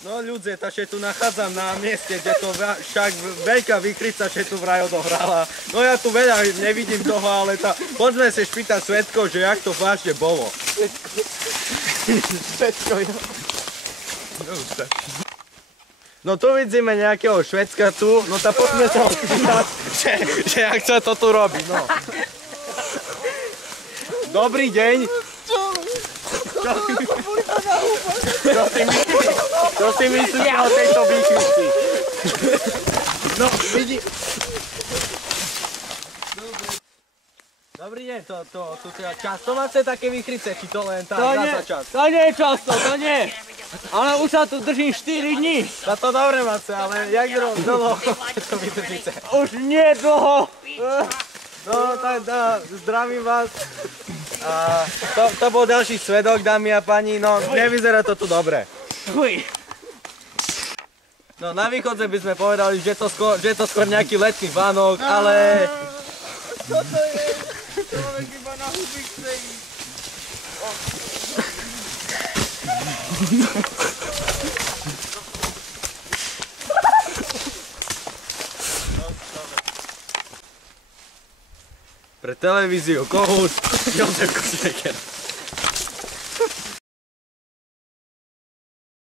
No ľudzie, takže tu nachádzam na mieste, kde to však veľká výchrica, že tu vraj odohrala. No ja tu veľa nevidím toho, ale poďme sa spýtať svedkov, že jak to vážne bolo. Svedkov, jo. No tu vidíme nejakého Švédska tu, no tak poďme sa ho spýtať, že jak sa to tu robí, no. Dobrý deň. Čo si myslíte o tejto výchrici? No, vidí... Dobrý deň, tu často máte také výchrice, či to len tak za čas? To nie je často, to nie. Ale už sa tu držím 4 dní. No to dobre máte, ale jak dlho to vydržíte? Už nie dlho. No, tak zdravím vás. A to bol ďalší svedok, dámy a páni, no nevyzerá to tu dobre. Chuj. No na východze by sme povedali, že to skôr nejaký letný Vánok, ale... Čo to je? Človek iba na huby chce ísť. Pre televíziu Kohút, Jozef Kosmeker.